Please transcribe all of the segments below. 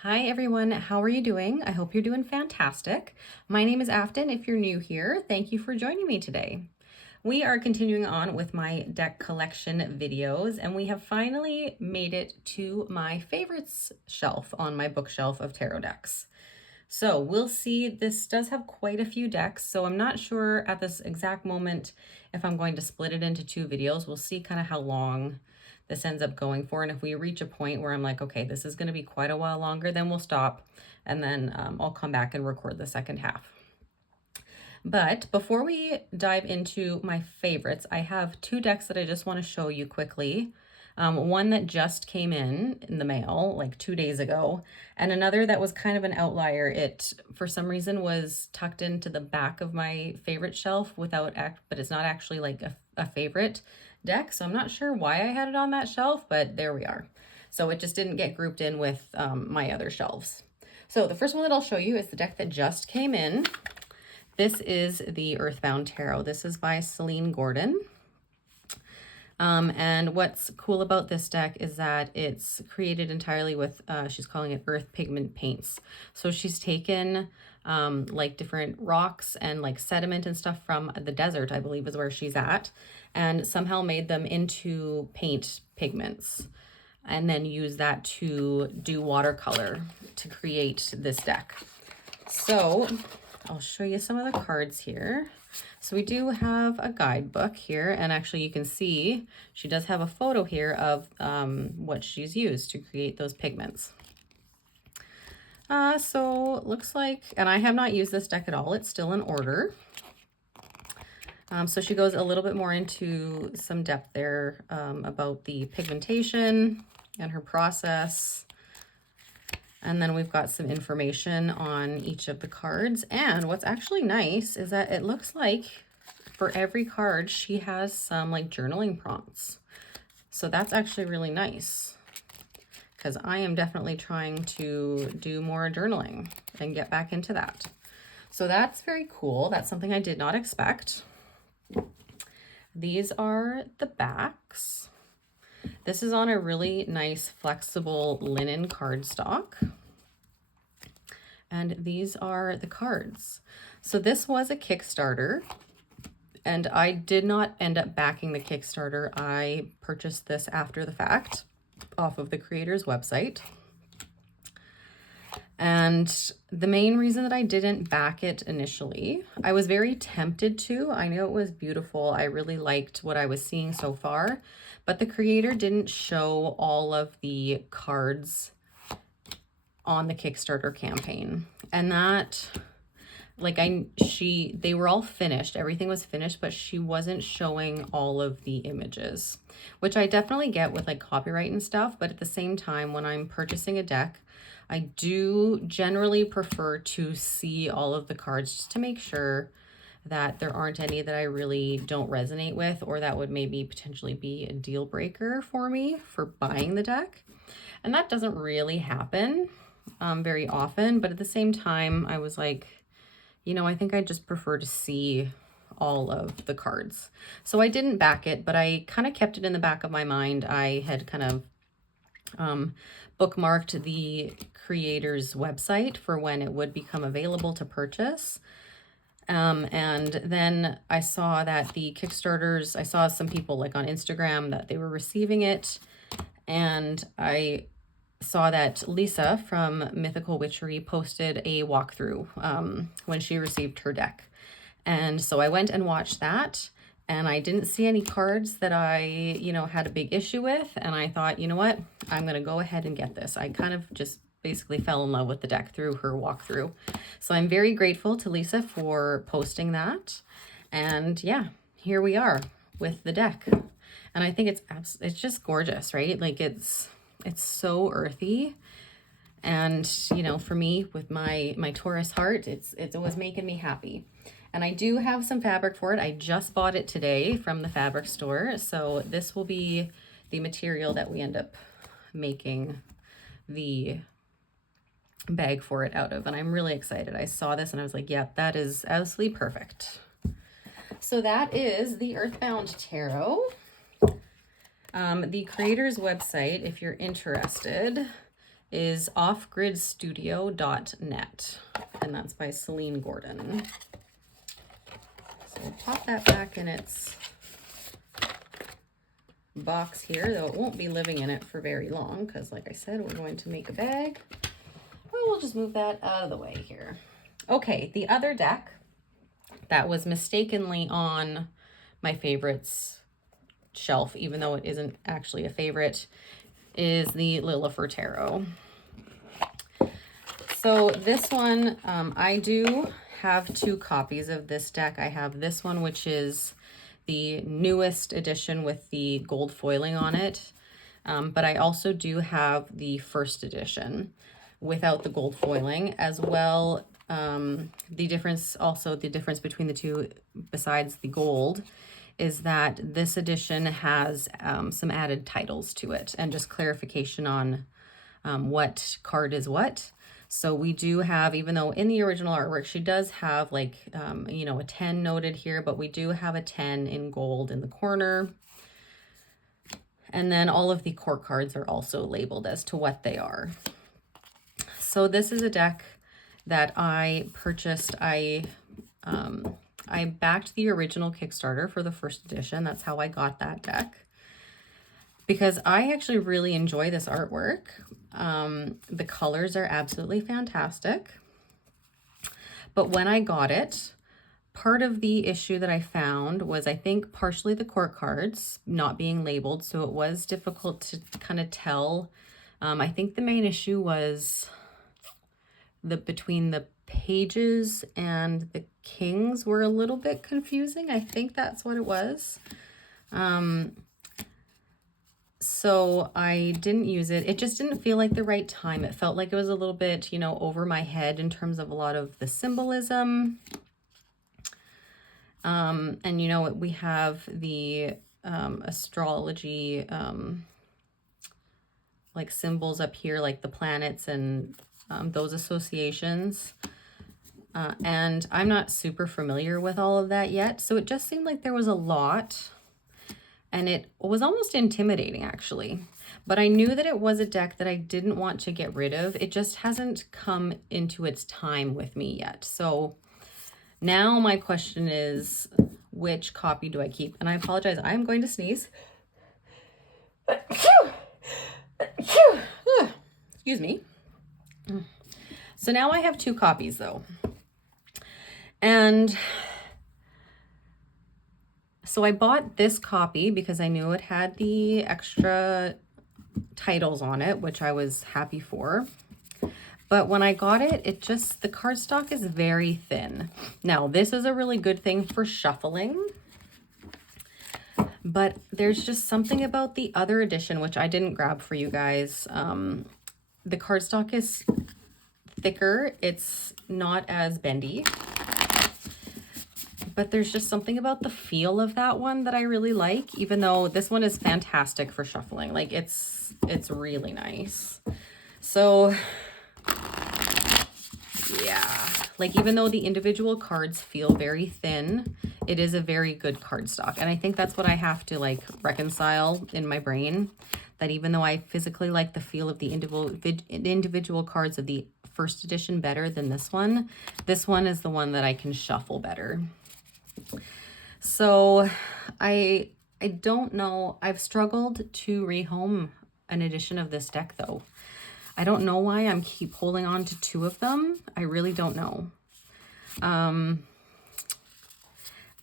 Hi everyone, how are you doing? I hope you're doing fantastic. My name is Afton. If you're new here, thank you for joining me today. We are continuing on with my deck collection videos, and we have finally made it to my favorites shelf on my bookshelf of tarot decks. So we'll see, this does have quite a few decks, so I'm not sure at this exact moment if I'm going to split it into two videos. We'll see kind of how long this ends up going for, and if we reach a point where I'm like, okay, this is going to be quite a while longer, then we'll stop, and then I'll come back and record the second half. But before we dive into my favorites, I have two decks that I just want to show you quickly. One that just came in the mail like 2 days ago, and another that was kind of an outlier. It, for some reason, was tucked into the back of my favorite shelf but it's not actually like a favorite deck. So I'm not sure why I had it on that shelf, but there we are. So it just didn't get grouped in with my other shelves. So the first one that I'll show you is the deck that just came in. This is the Earthbound Tarot. This is by Celine Gordon. And what's cool about this deck is that it's created entirely with, she's calling it earth pigment paints. So she's taken like different rocks and like sediment and stuff from the desert, I believe is where she's at, and somehow made them into paint pigments, and then use that to do watercolor to create this deck. So I'll show you some of the cards here. So we do have a guidebook here, and actually you can see she does have a photo here of what she's used to create those pigments. So it looks like, and I have not used this deck at all, it's still in order. So she goes a little bit more into some depth there about the pigmentation and her process. And then we've got some information on each of the cards. And what's actually nice is that it looks like for every card, she has some like journaling prompts. So that's actually really nice, because I am definitely trying to do more journaling and get back into that. So that's very cool. That's something I did not expect. These are the backs. This is on a really nice flexible linen cardstock. And these are the cards. So this was a Kickstarter, and I did not end up backing the Kickstarter. I purchased this after the fact off of the creator's website. And the main reason that I didn't back it initially, I was very tempted to. I knew it was beautiful. I really liked what I was seeing so far, but the creator didn't show all of the cards on the Kickstarter campaign. And that, like, they were all finished. Everything was finished, but she wasn't showing all of the images, which I definitely get with like copyright and stuff. But at the same time, when I'm purchasing a deck, I do generally prefer to see all of the cards just to make sure that there aren't any that I really don't resonate with, or that would maybe potentially be a deal breaker for me for buying the deck. And that doesn't really happen very often, but at the same time, I was like, you know, I think I just prefer to see all of the cards. So I didn't back it, but I kind of kept it in the back of my mind. I had kind of bookmarked the creator's website for when it would become available to purchase. And then I saw that the Kickstarters, I saw some people like on Instagram that they were receiving it, and I saw that Lisa from Mythical Witchery posted a walkthrough when she received her deck. And so I went and watched that, and I didn't see any cards that I, you know, had a big issue with. And I thought, you know what, I'm going to go ahead and get this. I kind of just basically fell in love with the deck through her walkthrough. So I'm very grateful to Lisa for posting that. And yeah, here we are with the deck. And I think it's just gorgeous, right? Like it's so earthy. And, you know, for me with my Taurus heart, it's always making me happy. And I do have some fabric for it. I just bought it today from the fabric store. So this will be the material that we end up making the bag for it out of. And I'm really excited. I saw this and I was like, yeah, that is absolutely perfect. So that is the Earthbound Tarot. The creator's website, if you're interested, is offgridstudio.net, and that's by Celine Gordon. So we'll pop that back in its box here, though it won't be living in it for very long because, like I said, we're going to make a bag. Oh, we'll just move that out of the way here. Okay, the other deck that was mistakenly on my favorites shelf, even though it isn't actually a favorite, is the Lilifer Tarot. So this one, I do have 2 copies of this deck. I have this one, which is the newest edition with the gold foiling on it. But I also do have the first edition without the gold foiling as well. The difference between the two, besides the gold, is that this edition has some added titles to it and just clarification on what card is what. So we do have, even though in the original artwork she does have like, you know, a 10 noted here, but we do have a 10 in gold in the corner. And then all of the core cards are also labeled as to what they are. So this is a deck that I purchased. I backed the original Kickstarter for the first edition. That's how I got that deck, because I actually really enjoy this artwork. The colors are absolutely fantastic. But when I got it, part of the issue that I found was, I think, partially the court cards not being labeled, so it was difficult to kind of tell. I think the main issue was between the pages and the kings were a little bit confusing. I think that's what it was. So I didn't use it. It just didn't feel like the right time. It felt like it was a little bit, you know, over my head in terms of a lot of the symbolism. And, you know, we have the astrology, like symbols up here, like the planets and those associations. And I'm not super familiar with all of that yet. So it just seemed like there was a lot, and it was almost intimidating actually. But I knew that it was a deck that I didn't want to get rid of. It just hasn't come into its time with me yet. So now my question is, which copy do I keep? And I apologize, I'm going to sneeze. Excuse me. So now I have 2 copies though. And so I bought this copy because I knew it had the extra titles on it, which I was happy for. But when I got it, the cardstock is very thin. Now, this is a really good thing for shuffling, but there's just something about the other edition, which I didn't grab for you guys. The cardstock is thicker. It's not as bendy, but there's just something about the feel of that one that I really like, even though this one is fantastic for shuffling. Like it's really nice. So yeah, like even though the individual cards feel very thin, it is a very good cardstock. And I think that's what I have to like reconcile in my brain, that even though I physically like the feel of the individual cards of the first edition better than this one is the one that I can shuffle better. So I don't know. I've struggled to rehome an edition of this deck though. I don't know why I'm keep holding on to 2 of them. I really don't know. And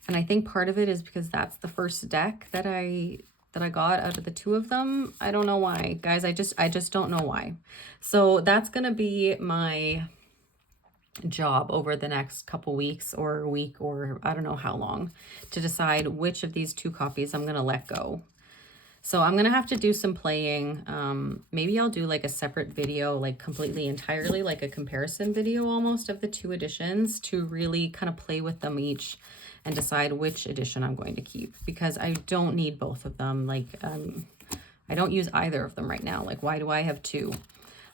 I think part of it is because that's the first deck that I got out of the 2 of them. I don't know why, guys. I just don't know why. So that's going to be my job over the next couple weeks or a week, or I don't know how long, to decide which of these 2 copies I'm going to let go. So I'm going to have to do some playing. Maybe I'll do like a separate video, like completely entirely like a comparison video almost of the 2 editions, to really kind of play with them each and decide which edition I'm going to keep, because I don't need both of them. Like I don't use either of them right now. Like, why do I have 2?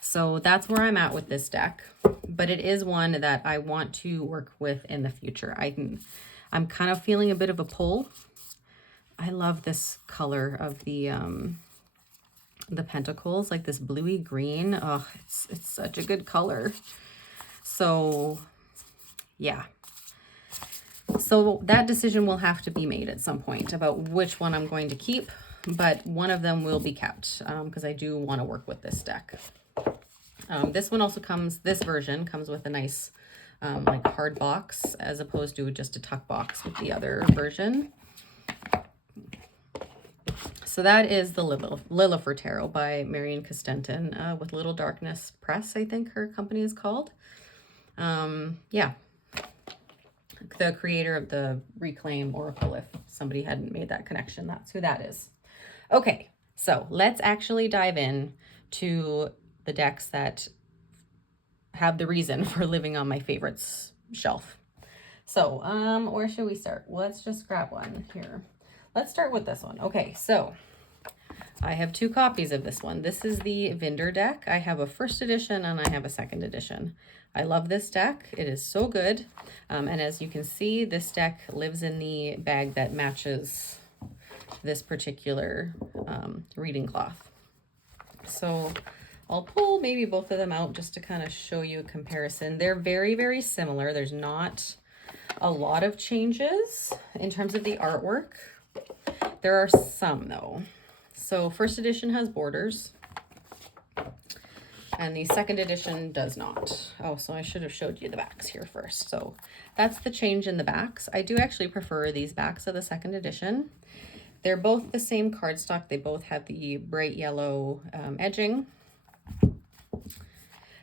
So that's where I'm at with this deck, but it is one that I want to work with in the future. I'm kind of feeling a bit of a pull. I love this color of the the pentacles, like this bluey green. Oh, it's such a good color. So yeah. So that decision will have to be made at some point about which one I'm going to keep, but one of them will be kept because I do want to work with this deck. This one also comes, this version comes with a nice like hard box as opposed to just a tuck box with the other version. So that is the Lilifer Tarot by Marion Costentin with Little Darkness Press, I think her company is called. Yeah. The creator of the Reclaim Oracle, if somebody hadn't made that connection, that's who that is. Okay, so let's actually dive in to the decks that have the reason for living on my favorites shelf. So, where should we start? Let's just grab one here. Let's start with this one. Okay, so I have 2 copies of this one. This is the Vindor deck. I have a 1st edition and I have a 2nd edition. I love this deck. It is so good. And as you can see, this deck lives in the bag that matches this particular reading cloth. So I'll pull maybe both of them out just to kind of show you a comparison. They're very, very similar. There's not a lot of changes in terms of the artwork. There are some though. So 1st edition has borders and the 2nd edition does not. Oh, so I should have showed you the backs here first. So that's the change in the backs. I do actually prefer these backs of the 2nd edition. They're both the same cardstock. They both have the bright yellow edging.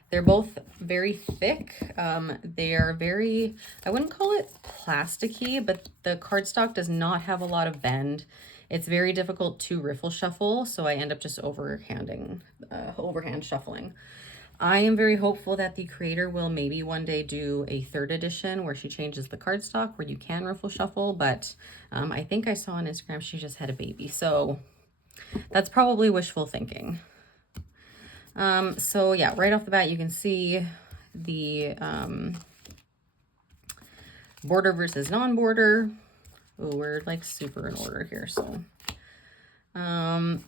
They're both very thick. They are very, I wouldn't call it plasticky, but the cardstock does not have a lot of bend. It's very difficult to riffle shuffle, so I end up just overhand shuffling. I am very hopeful that the creator will maybe one day do a 3rd edition where she changes the cardstock where you can riffle shuffle, but I think I saw on Instagram she just had a baby, so that's probably wishful thinking. So yeah, right off the bat, you can see the border versus non-border. Oh, we're like super in order here. So, and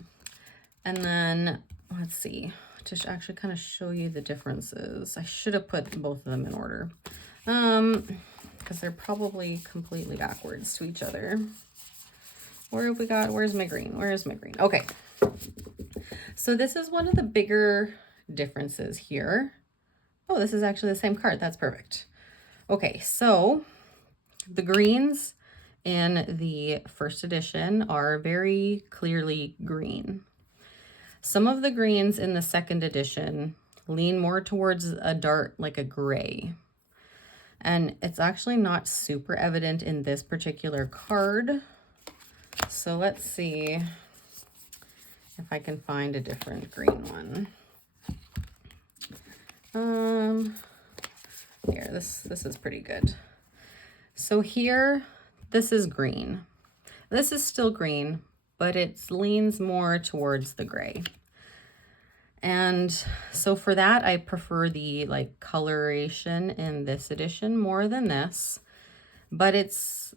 then let's see, to actually kind of show you the differences. I should have put both of them in order because they're probably completely backwards to each other. Where have we got, where's my green? Where's my green? Okay. So this is one of the bigger differences here. Oh, this is actually the same card. That's perfect. Okay, so the greens in the 1st edition are very clearly green. Some of the greens in the 2nd edition lean more towards a dark, like a gray. And it's actually not super evident in this particular card. So let's see if I can find a different green one. Here, this is pretty good. So here, this is green. This is still green, but it leans more towards the gray. And so for that, I prefer the like coloration in this edition more than this, but it's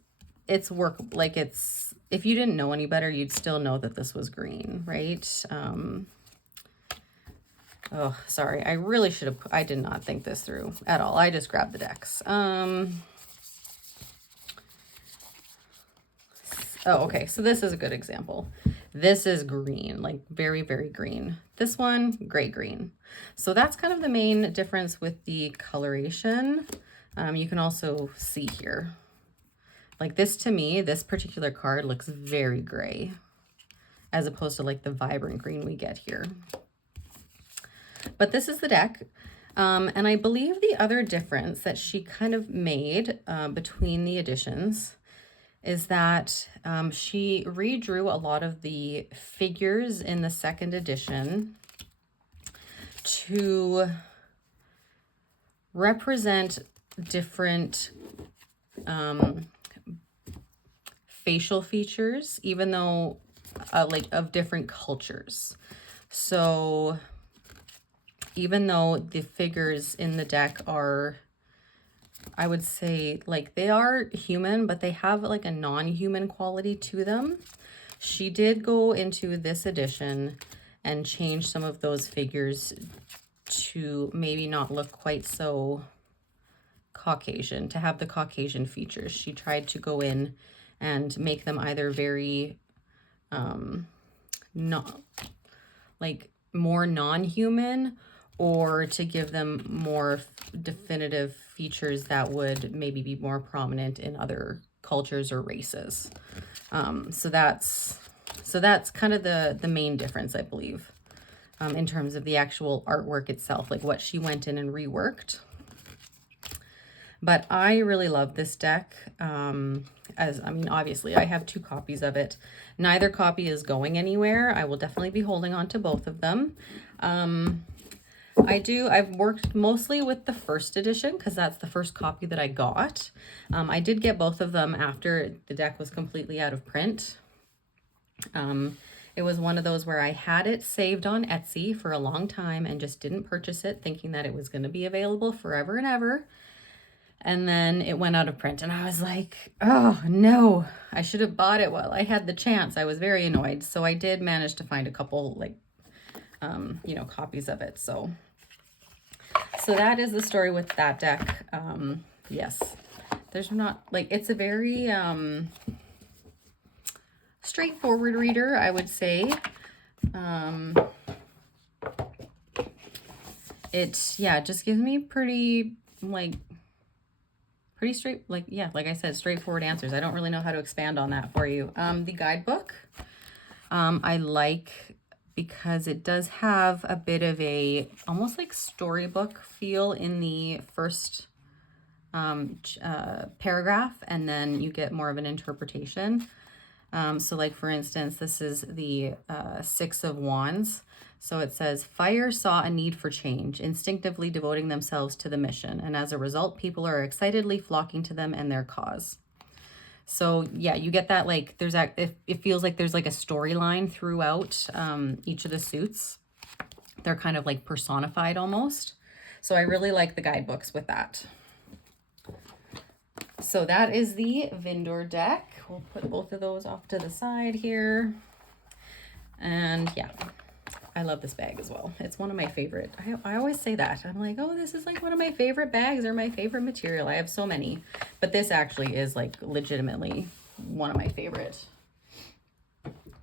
work, like it's, if you didn't know any better, you'd still know that this was green, right? Oh, sorry. I really should have, I did not think this through at all. I just grabbed the decks. Oh, okay. So this is a good example. This is green, like very, very green. This one, gray green. So that's kind of the main difference with the coloration. You can also see here, like this to me, this particular card looks very gray as opposed to like the vibrant green we get here. But this is the deck. And I believe the other difference that she kind of made between the editions is that she redrew a lot of the figures in the 2nd edition to represent different facial features, even though like of different cultures. So even though the figures in the deck are, I would say, like they are human, but they have like a non-human quality to them. She did go into this edition and change some of those figures to maybe not look quite so Caucasian, to have the Caucasian features. She tried to go in and make them either very not like more non-human, or to give them more definitive features that would maybe be more prominent in other cultures or races. So that's kind of the main difference, I believe, in terms of the actual artwork itself, like what she went in and reworked. But I really love this deck. Obviously I have 2 copies of it. Neither copy is going anywhere. I will definitely be holding on to both of them. I've worked mostly with the first edition because that's the first copy that I got. I did get both of them after the deck was completely out of print. It was one of those where I had it saved on Etsy for a long time and just didn't purchase it, thinking that it was going to be available forever and ever. And then it went out of print and I was like, oh no, I should have bought it while I had the chance. I was very annoyed. So I did manage to find a couple copies of it. So that is the story with that deck. Yes, there's not it's a very straightforward reader, I would say. It just gives me pretty straight, like I said, straightforward answers. I don't really know how to expand on that for you. The guidebook, I like because it does have a bit of a almost like storybook feel in the first paragraph, and then you get more of an interpretation. So like, for instance, this is the 6 of Wands. So it says, fire saw a need for change, instinctively devoting themselves to the mission. And as a result, people are excitedly flocking to them and their cause. So yeah, you get that, like it feels like there's like a storyline throughout each of the suits. They're kind of like personified almost. So I really like the guidebooks with that. So that is the Vindor deck. We'll put both of those off to the side here. And yeah, I love this bag as well. It's one of my favorite. I always say that. I'm like, oh, this is like one of my favorite bags or my favorite material. I have so many, but this actually is like legitimately one of my favorites,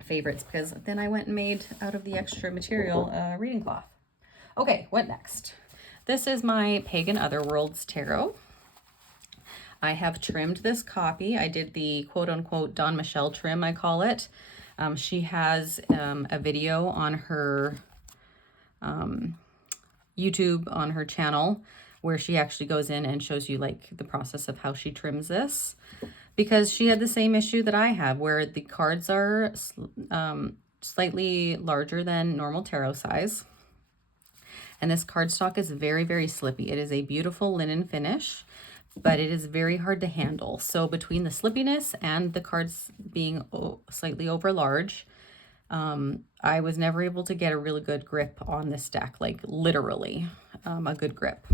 because then I went and made out of the extra material reading cloth. Okay, what next? This is my Pagan Otherworlds Tarot. I have trimmed this copy. I did the quote-unquote Don Michelle trim, I call it. She has a video on her YouTube, on her channel, where she actually goes in and shows you like the process of how she trims this, because she had the same issue that I have, where the cards are slightly larger than normal tarot size. And this cardstock is very, very slippy. It is a beautiful linen finish, but it is very hard to handle. So between the slippiness and the cards being slightly over large, I was never able to get a really good grip on this deck, like literally a good grip.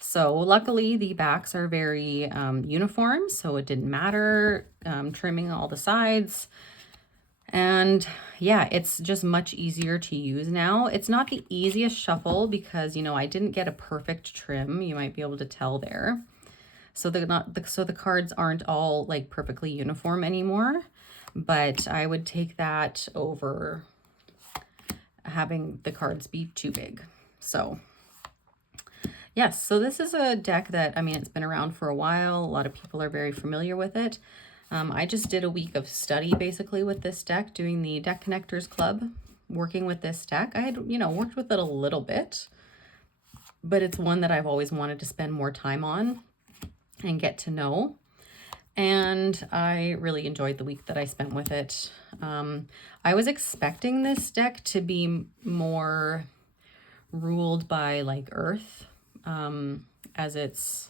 So luckily the backs are very uniform, so it didn't matter trimming all the sides. And yeah, it's just much easier to use now. It's not the easiest shuffle because, I didn't get a perfect trim. You might be able to tell there. So the cards aren't all like perfectly uniform anymore, but I would take that over having the cards be too big. So yes, so this is a deck that, it's been around for a while. A lot of people are very familiar with it. I just did a week of study basically with this deck, doing the Deck Connectors Club, working with this deck. I had, worked with it a little bit, but it's one that I've always wanted to spend more time on and get to know. And I really enjoyed the week that I spent with it. I was expecting this deck to be more ruled by like Earth as its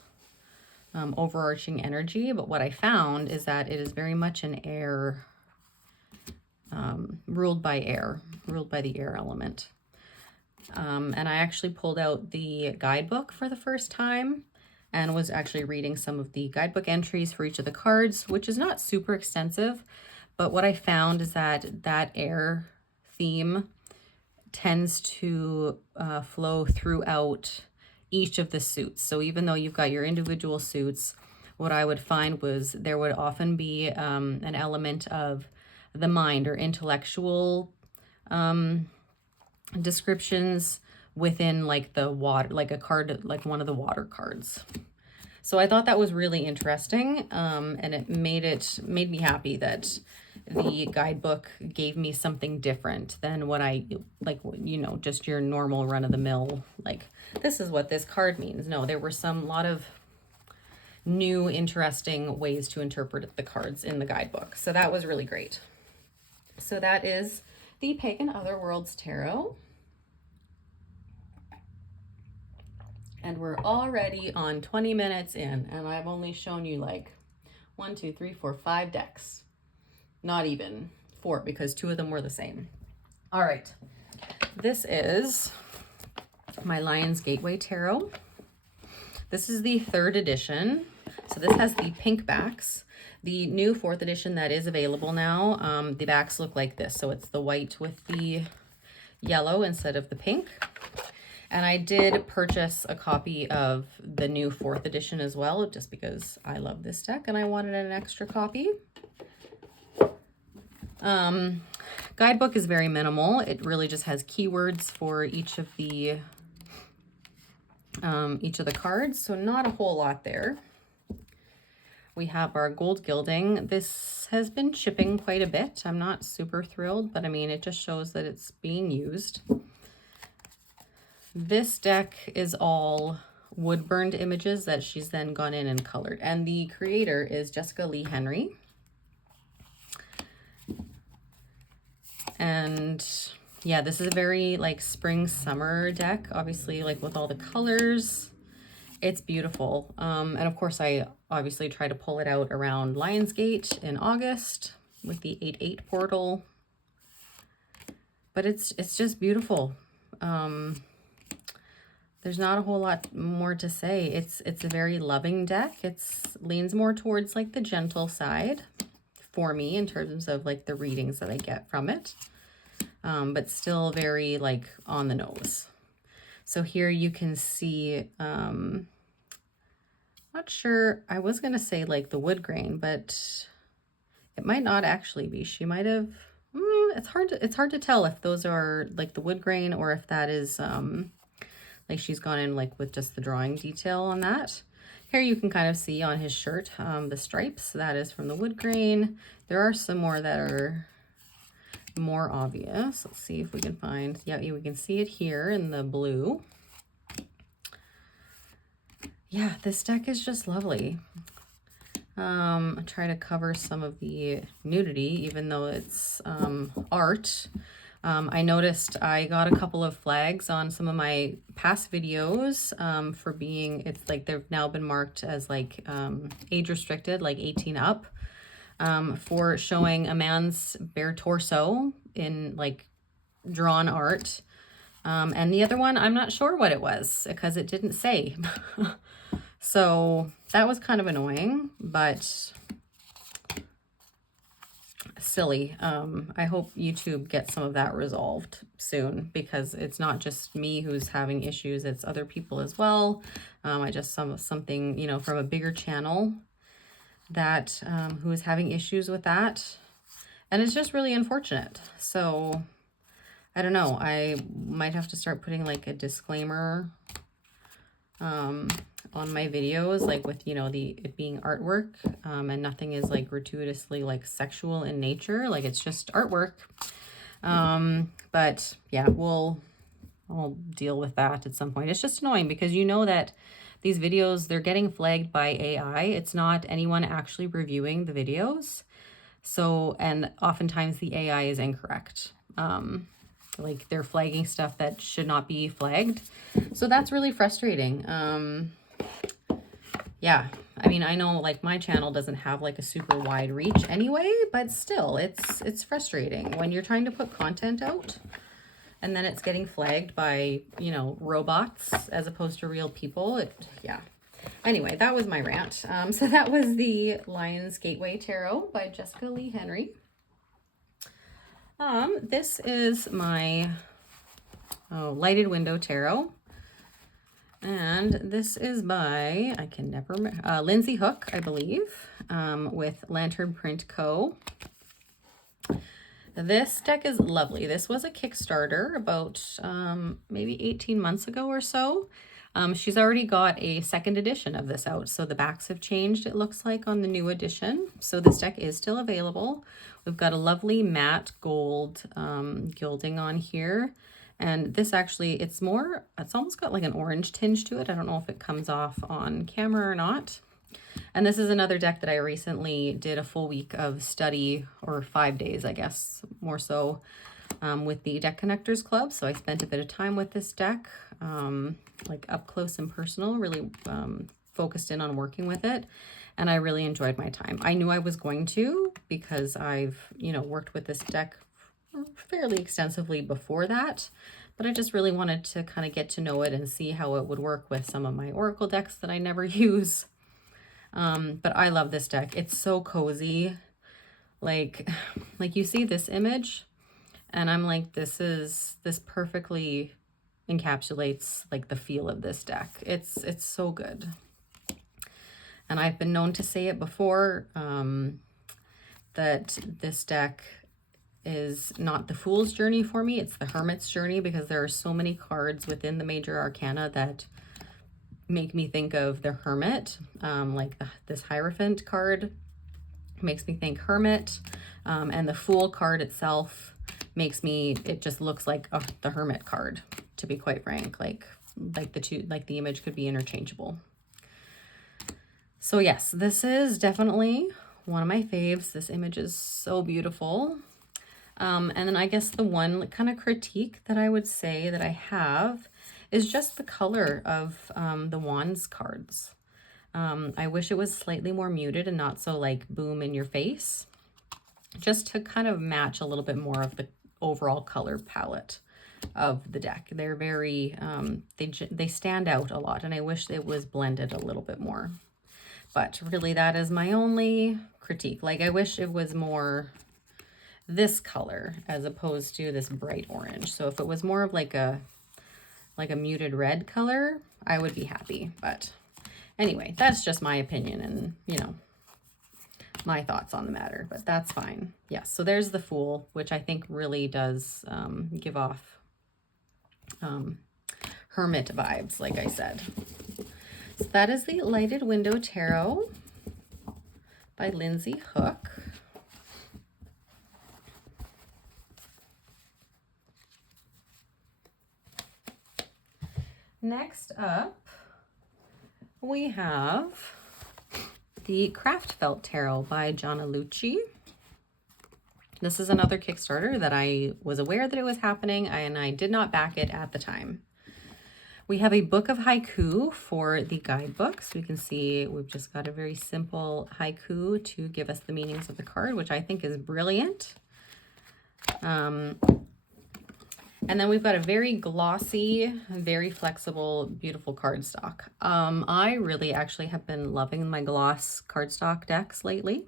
overarching energy, but what I found is that it is very much an air, ruled by the air element. And I actually pulled out the guidebook for the first time and was actually reading some of the guidebook entries for each of the cards, which is not super extensive, but what I found is that air theme tends to flow throughout each of the suits. So even though you've got your individual suits, what I would find was there would often be an element of the mind or intellectual descriptions within like the water, like a card, like one of the water cards. So I thought that was really interesting, and it made me happy that the guidebook gave me something different than what I, like, you know, just your normal run-of-the-mill, like, this is what this card means. No, there were a lot of new, interesting ways to interpret the cards in the guidebook. So that was really great. So that is the Pagan Otherworlds Tarot. And we're already on 20 minutes in, and I've only shown you like 1, 2, 3, 4, 5 decks. Not even 4, because 2 of them were the same. All right, this is my Lion's Gateway Tarot. This is the 3rd edition. So this has the pink backs. The new 4th edition that is available now, the backs look like this. So it's the white with the yellow instead of the pink. And I did purchase a copy of the new 4th edition as well, just because I love this deck and I wanted an extra copy. Guidebook is very minimal. It really just has keywords for each of the cards, so not a whole lot there. We have our gold gilding. This has been shipping quite a bit. I'm not super thrilled, but I mean, it just shows that it's being used. This deck is all wood burned images that she's then gone in and colored. And the creator is Jessica Lee Henry. And yeah, this is a very like spring summer deck, obviously, like with all the colors. It's beautiful. And of course, I obviously try to pull it out around Lionsgate in August with the 8/8 portal. But it's just beautiful. There's not a whole lot more to say. It's a very loving deck. It's leans more towards like the gentle side for me in terms of like the readings that I get from it. But still very like on the nose. So here you can see, not sure, I was gonna say like the wood grain, but it might not actually be. She might have, it's hard to tell if those are like the wood grain or if that is, like she's gone in like with just the drawing detail on that. Here you can kind of see on his shirt, the stripes, that is from the wood grain. There are some more that are more obvious. Let's see if we can find, yeah, we can see it here in the blue. Yeah, this deck is just lovely. I try to cover some of the nudity, even though it's art. I noticed I got a couple of flags on some of my past videos for being, it's like they've now been marked as like age restricted, like 18 up, for showing a man's bare torso in like drawn art. And the other one, I'm not sure what it was because it didn't say. So that was kind of annoying, but silly. I hope YouTube gets some of that resolved soon because it's not just me who's having issues, it's other people as well. I just saw something, you know, from a bigger channel that who is having issues with that, and it's just really unfortunate. So I don't know, I might have to start putting like a disclaimer on my videos, like with, you know, it being artwork, and nothing is like gratuitously like sexual in nature, like it's just artwork. But yeah, I'll deal with that at some point. It's just annoying because you know that these videos, they're getting flagged by AI. It's not anyone actually reviewing the videos. So, and oftentimes the AI is incorrect. Like they're flagging stuff that should not be flagged. So that's really frustrating. Yeah, I mean, I know like my channel doesn't have like a super wide reach anyway, but still it's frustrating when you're trying to put content out and then it's getting flagged by, you know, robots as opposed to real people. Yeah. Anyway, that was my rant. So that was the Lion's Gateway Tarot by Jessica Lee Henry. This is my Lighted Window Tarot. And this is by, I can never remember, Lindsay Hook, I believe, with Lantern Print Co. This deck is lovely. This was a Kickstarter about maybe 18 months ago or so. She's already got a second edition of this out, so the backs have changed, it looks like, on the new edition. So this deck is still available. We've got a lovely matte gold gilding on here. And this actually, it's almost got like an orange tinge to it. I don't know if it comes off on camera or not. And this is another deck that I recently did a full week of study, or 5 days, I guess, more so, with the Deck Connectors Club. So I spent a bit of time with this deck, like up close and personal, really focused in on working with it. And I really enjoyed my time. I knew I was going to, because I've, worked with this deck fairly extensively before that, but I just really wanted to kind of get to know it and see how it would work with some of my Oracle decks that I never use. But I love this deck. It's so cozy. Like you see this image and I'm like, this perfectly encapsulates like the feel of this deck. It's so good. And I've been known to say it before, that this deck is not the Fool's Journey for me, it's the Hermit's Journey, because there are so many cards within the major arcana that make me think of the Hermit. This Hierophant card makes me think Hermit, and the Fool card itself makes me, it just looks like the Hermit card, to be quite frank. Like the image could be interchangeable. So yes, this is definitely one of my faves. This image is so beautiful. And then I guess the one kind of critique that I would say that I have is just the color of the Wands cards. I wish it was slightly more muted and not so like boom in your face, just to kind of match a little bit more of the overall color palette of the deck. They're very, they stand out a lot, and I wish it was blended a little bit more. But really, that is my only critique. Like, I wish it was more this color as opposed to this bright orange. So if it was more of like a muted red color, I would be happy. But anyway, that's just my opinion and, my thoughts on the matter, but that's fine. Yes, so there's the Fool, which I think really does give off Hermit vibes, like I said. So that is the Lighted Window Tarot by Lindsay Hook. Next up, we have the Craft Felt Tarot by Jonna Lucci. This is another Kickstarter that I was aware that it was happening, and I did not back it at the time. We have a book of haiku for the guidebook. So we can see we've just got a very simple haiku to give us the meanings of the card, which I think is brilliant. And then we've got a very glossy, very flexible, beautiful cardstock. I really actually have been loving my gloss cardstock decks lately.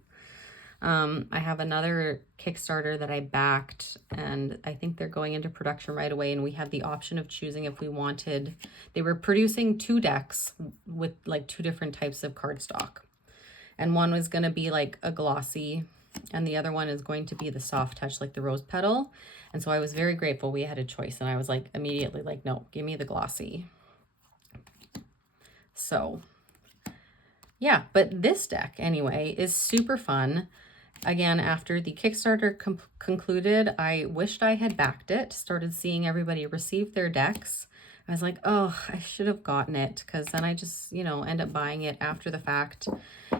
I have another Kickstarter that I backed, and I think they're going into production right away, and we had the option of choosing if we wanted. They were producing 2 decks with like 2 different types of cardstock. And one was going to be like a glossy, and the other one is going to be the soft touch, like the rose petal. And so I was very grateful we had a choice, and I was like immediately like, no, give me the glossy. So yeah, but this deck anyway is super fun. Again, after the Kickstarter concluded, I wished I had backed it, started seeing everybody receive their decks. I was like, oh, I should have gotten it, because then I just, end up buying it after the fact.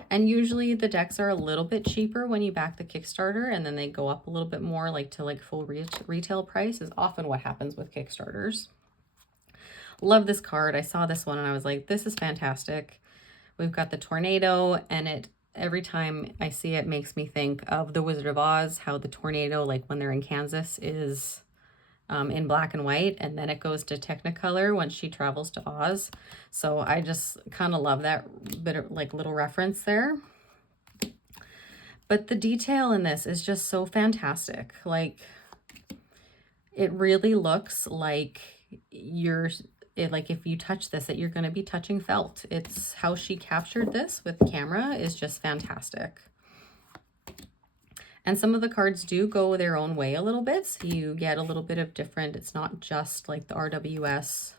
And usually the decks are a little bit cheaper when you back the Kickstarter, and then they go up a little bit more, like to like full retail price is often what happens with Kickstarters. Love this card. I saw this one and I was like, this is fantastic. We've got the tornado, and every time I see it makes me think of the Wizard of Oz, how the tornado, like when they're in Kansas, is in black and white, and then it goes to Technicolor when she travels to Oz. So I just kind of love that bit of like little reference there. But the detail in this is just so fantastic. Like, it really looks like like if you touch this, that you're going to be touching felt. It's how she captured this with camera is just fantastic. And some of the cards do go their own way a little bit, so you get a little bit of different. It's not just like the RWS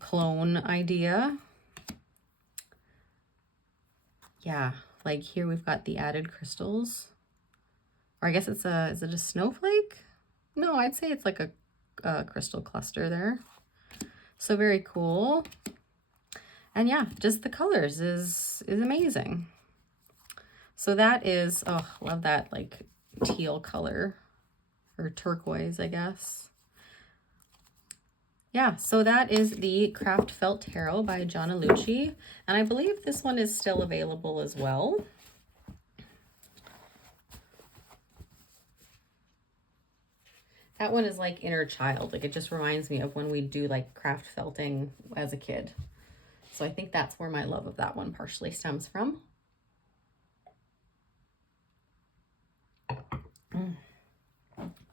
clone idea. Yeah, like here we've got the added crystals. Or I guess it's is it a snowflake? No, I'd say it's like a crystal cluster there. So very cool. And yeah, just the colors is amazing. So that is, oh, love that like teal color or turquoise, I guess. Yeah, so that is the Craft Felt Tarot by Gianna Lucci. And I believe this one is still available as well. That one is like inner child. Like it just reminds me of when we do like craft felting as a kid. So I think that's where my love of that one partially stems from.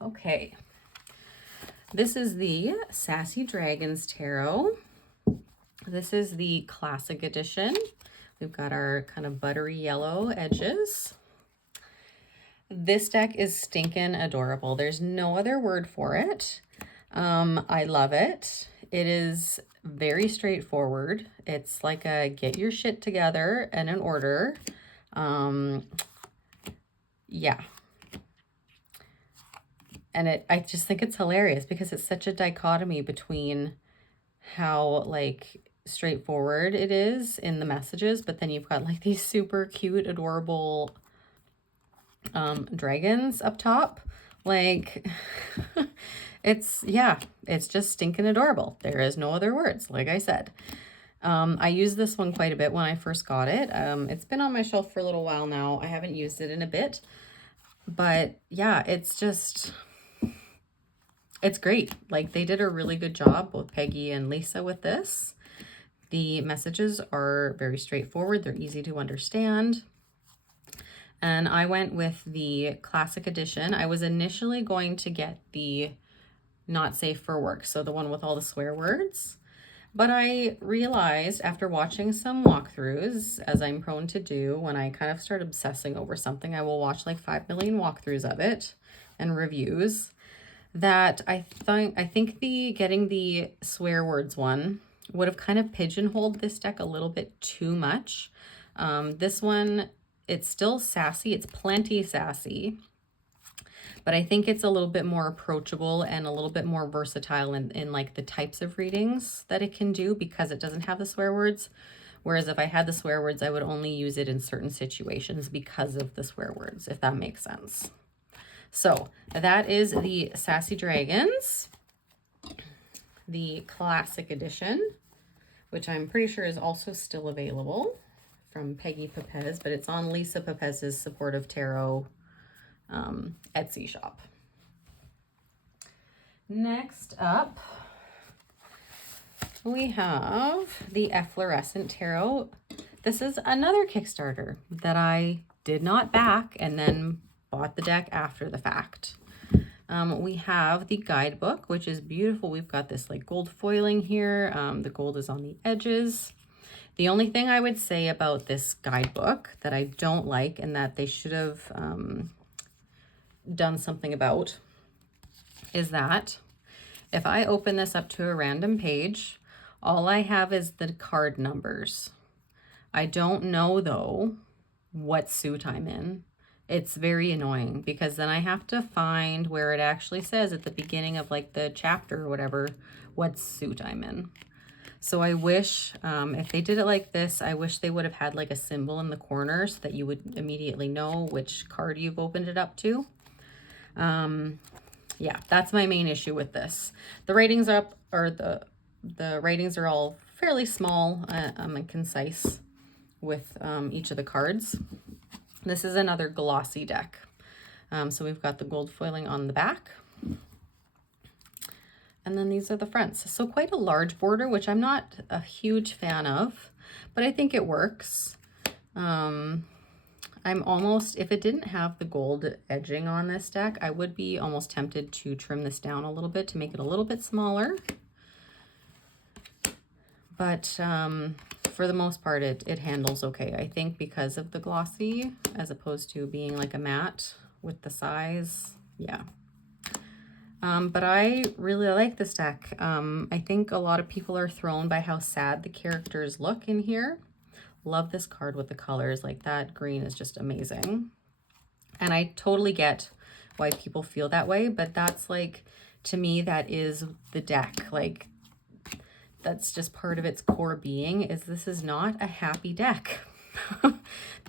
Okay. This is the Sassy Dragons Tarot. This is the classic edition. We've got our kind of buttery yellow edges. This deck is stinking adorable. There's no other word for it. I love it. It is very straightforward. It's like a get your shit together and in order. Yeah. And I just think it's hilarious because it's such a dichotomy between how like straightforward it is in the messages, but then you've got like these super cute, adorable dragons up top. Like it's just stinking adorable. There is no other words, like I said. I used this one quite a bit when I first got it. It's been on my shelf for a little while now. I haven't used it in a bit, but yeah, it's great. Like they did a really good job, both Peggy and Lisa, with this. The messages are very straightforward. They're easy to understand. And I went with the classic edition. I was initially going to get the not safe for work, so the one with all the swear words. But I realized after watching some walkthroughs, as I'm prone to do, when I kind of start obsessing over something, I will watch like 5 million walkthroughs of it and reviews, that I think getting the swear words one would have kind of pigeonholed this deck a little bit too much. This one, it's still sassy. It's plenty sassy, but I think it's a little bit more approachable and a little bit more versatile in like the types of readings that it can do because it doesn't have the swear words. Whereas if I had the swear words, I would only use it in certain situations because of the swear words, if that makes sense. So that is the Sassy Dragons, the classic edition, which I'm pretty sure is also still available from Peggy Pepez, but it's on Lisa Pepez's Supportive Tarot Etsy shop. Next up, we have the Florescent Tarot. This is another Kickstarter that I did not back and then bought the deck after the fact. We have the guidebook, which is beautiful. We've got this like gold foiling here. The gold is on the edges. The only thing I would say about this guidebook that I don't like and that they should have done something about is that if I open this up to a random page, all I have is the card numbers. I don't know though what suit I'm in. It's very annoying because then I have to find where it actually says at the beginning of like the chapter or whatever, what suit I'm in. So I wish, if they did it like this, I wish they would have had like a symbol in the corner so that you would immediately know which card you've opened it up to. Yeah, that's my main issue with this. The ratings up, or the ratings are all fairly small and concise with each of the cards. This is another glossy deck. So we've got the gold foiling on the back. And then these are the fronts. So quite a large border, which I'm not a huge fan of, but I think it works. I I'm almost, if it didn't have the gold edging on this deck, I would be almost tempted to trim this down a little bit to make it a little bit smaller. But for the most part, it handles okay. I think because of the glossy, as opposed to being like a matte with the size. Yeah. But I really like this deck. I think a lot of people are thrown by how sad the characters look in here. Love this card with the colors. Like, that green is just amazing. And I totally get why people feel that way, but that's like, to me, that is the deck. Like, that's just part of its core being, is this is not a happy deck.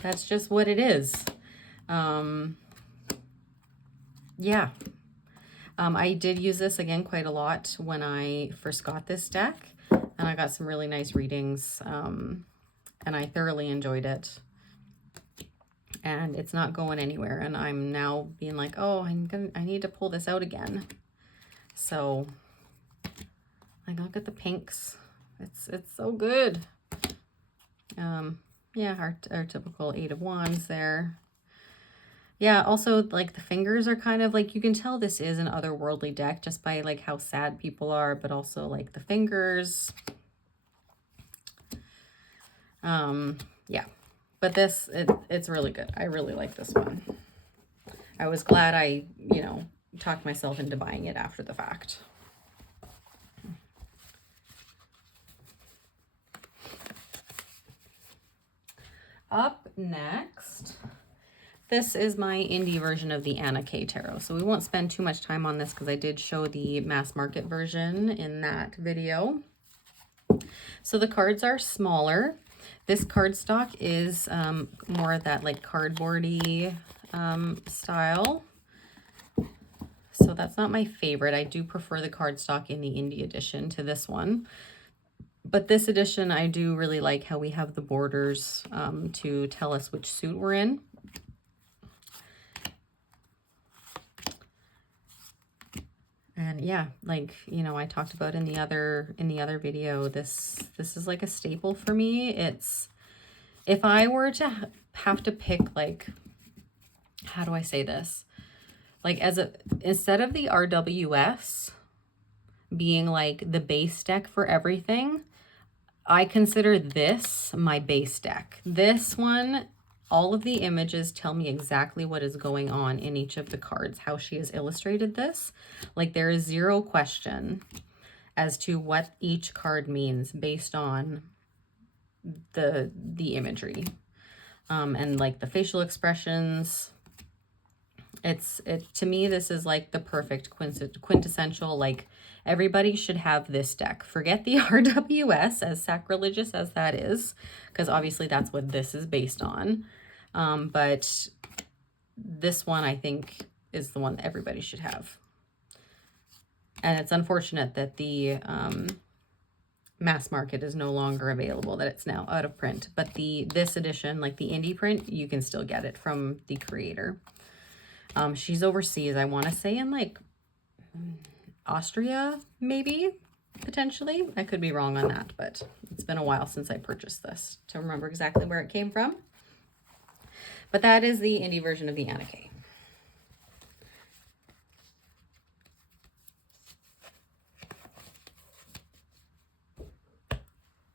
That's just what it is. Yeah. I did use this again quite a lot when I first got this deck, and I got some really nice readings, and I thoroughly enjoyed it. And it's not going anywhere, and I'm now being like, oh, I need to pull this out again. So, like, look at the pinks. It's so good. Yeah, our typical 8 of Wands there. Yeah, also, like, the fingers are kind of like, you can tell this is an otherworldly deck just by like how sad people are, but also like the fingers. Yeah, but this, it's really good. I really like this one. I was glad I, you know, talked myself into buying it after the fact. Up next, this is my indie version of the Anna K Tarot. So we won't spend too much time on this because I did show the mass market version in that video. So the cards are smaller. This cardstock is more of that like cardboardy style. So that's not my favorite. I do prefer the cardstock in the indie edition to this one. But this edition, I do really like how we have the borders to tell us which suit we're in. And yeah, like, you know, I talked about in the other video, this is like a staple for me. It's, if I were to have to pick, like, how do I say this? Like, instead of the RWS being like the base deck for everything, I consider this my base deck. This one, all of the images tell me exactly what is going on in each of the cards, how she has illustrated this. Like, there is zero question as to what each card means based on the imagery. And like the facial expressions. To me, this is like the perfect quintessential, like, everybody should have this deck. Forget the RWS, as sacrilegious as that is, because obviously that's what this is based on. But this one, I think, is the one that everybody should have. And it's unfortunate that the mass market is no longer available, that it's now out of print. But this edition, like the indie print, you can still get it from the creator. She's overseas, I want to say in like Austria, maybe, potentially. I could be wrong on that, but it's been a while since I purchased this to remember exactly where it came from. But that is the indie version of the Anna K.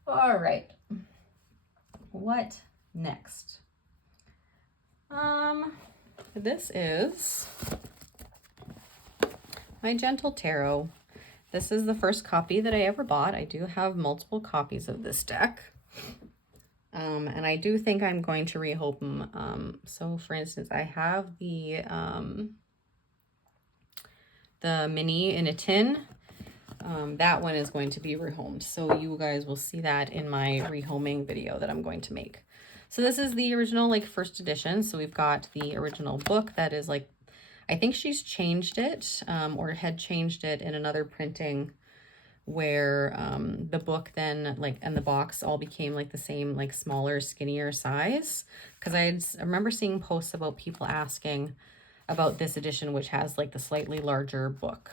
All right. What next? This is my Gentle Tarot. This is the first copy that I ever bought. I do have multiple copies of this deck. And I do think I'm going to rehope them. So for instance, I have the mini in a tin. That one is going to be rehomed. So you guys will see that in my rehoming video that I'm going to make. So this is the original, like, first edition. So we've got the original book that is like, I think she's changed it, or had changed it in another printing where the book then, like, and the box all became like the same, like, smaller, skinnier size. Because I remember seeing posts about people asking about this edition, which has like the slightly larger book.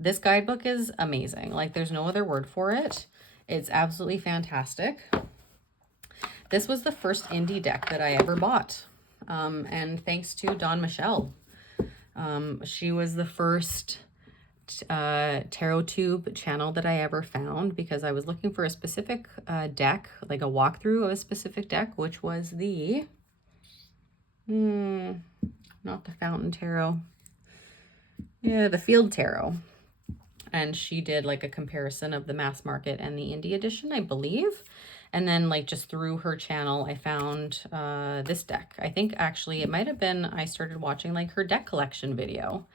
This guidebook is amazing. Like, there's no other word for it. It's absolutely fantastic. This was the first indie deck that I ever bought. And thanks to Dawn Michelle. She was the first tarot tube channel that I ever found because I was looking for a specific deck, like a walkthrough of a specific deck, which was the not the Fountain Tarot, yeah, the Field Tarot. And she did like a comparison of the mass market and the indie edition, I believe. And then like just through her channel, I found this deck. I think actually it might have been, I started watching like her deck collection video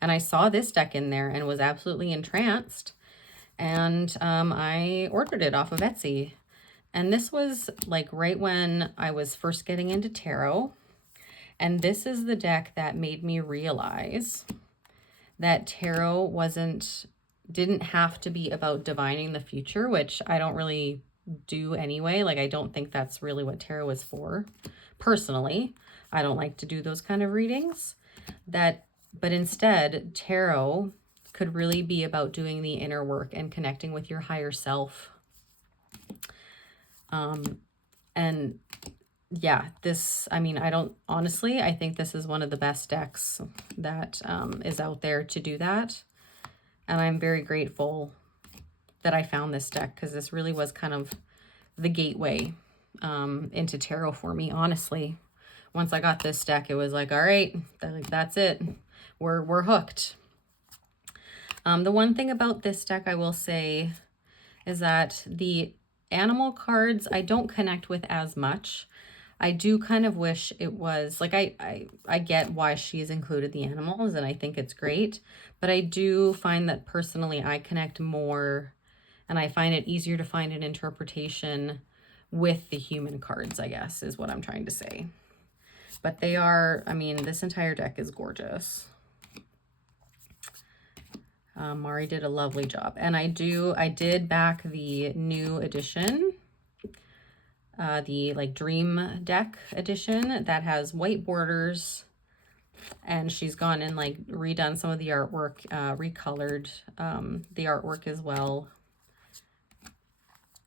and I saw this deck in there and was absolutely entranced. And I ordered it off of Etsy. And this was like right when I was first getting into tarot. And this is the deck that made me realize that tarot didn't have to be about divining the future, which I don't really do anyway. Like, I don't think that's really what tarot is for. Personally, I don't like to do those kind of readings. But instead, tarot could really be about doing the inner work and connecting with your higher self. And yeah, this, I mean, I think this is one of the best decks that is out there to do that. And I'm very grateful that I found this deck because this really was kind of the gateway into tarot for me, honestly. Once I got this deck, it was like, all right, that's it. We're hooked. The one thing about this deck I will say is that the animal cards I don't connect with as much. I do kind of wish it was, like, I get why she's included the animals, and I think it's great, but I do find that personally I connect more, and I find it easier to find an interpretation with the human cards, I guess, is what I'm trying to say. But they are, I mean, this entire deck is gorgeous. Mari did a lovely job. And I did back the new edition, the like dream deck edition that has white borders, and she's gone and like redone some of the artwork, recolored the artwork as well.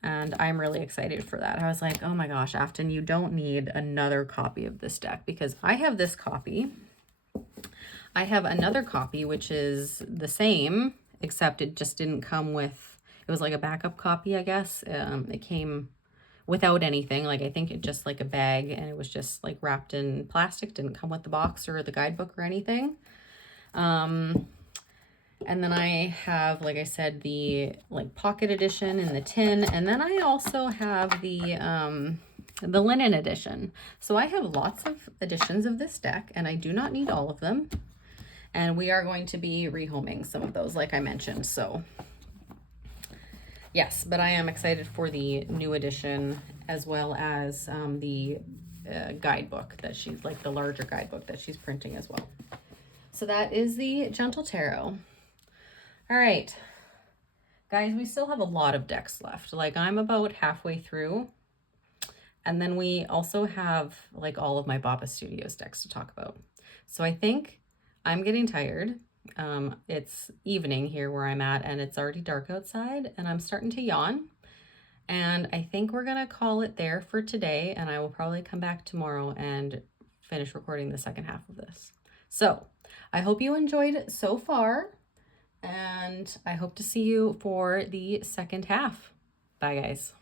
And I'm really excited for that. I was like, oh my gosh, Afton, you don't need another copy of this deck, because I have this copy. I have another copy, which is the same, except it just didn't come with, it was like a backup copy, I guess. It came without anything. Like, I think it just like a bag, and it was just like wrapped in plastic, didn't come with the box or the guidebook or anything. And then I have, like I said, the like pocket edition in the tin. And then I also have the linen edition. So I have lots of editions of this deck, and I do not need all of them. And we are going to be rehoming some of those, like I mentioned. So yes, but I am excited for the new edition, as well as the guidebook that she's, like the larger guidebook that she's printing as well. So that is the Gentle Tarot. All right, guys, we still have a lot of decks left. Like, I'm about halfway through. And then we also have like all of my Baba Studios decks to talk about. So I think I'm getting tired. It's evening here where I'm at, and it's already dark outside, and I'm starting to yawn. And I think we're gonna call it there for today, and I will probably come back tomorrow and finish recording the second half of this. So I hope you enjoyed it so far, and I hope to see you for the second half. Bye, guys.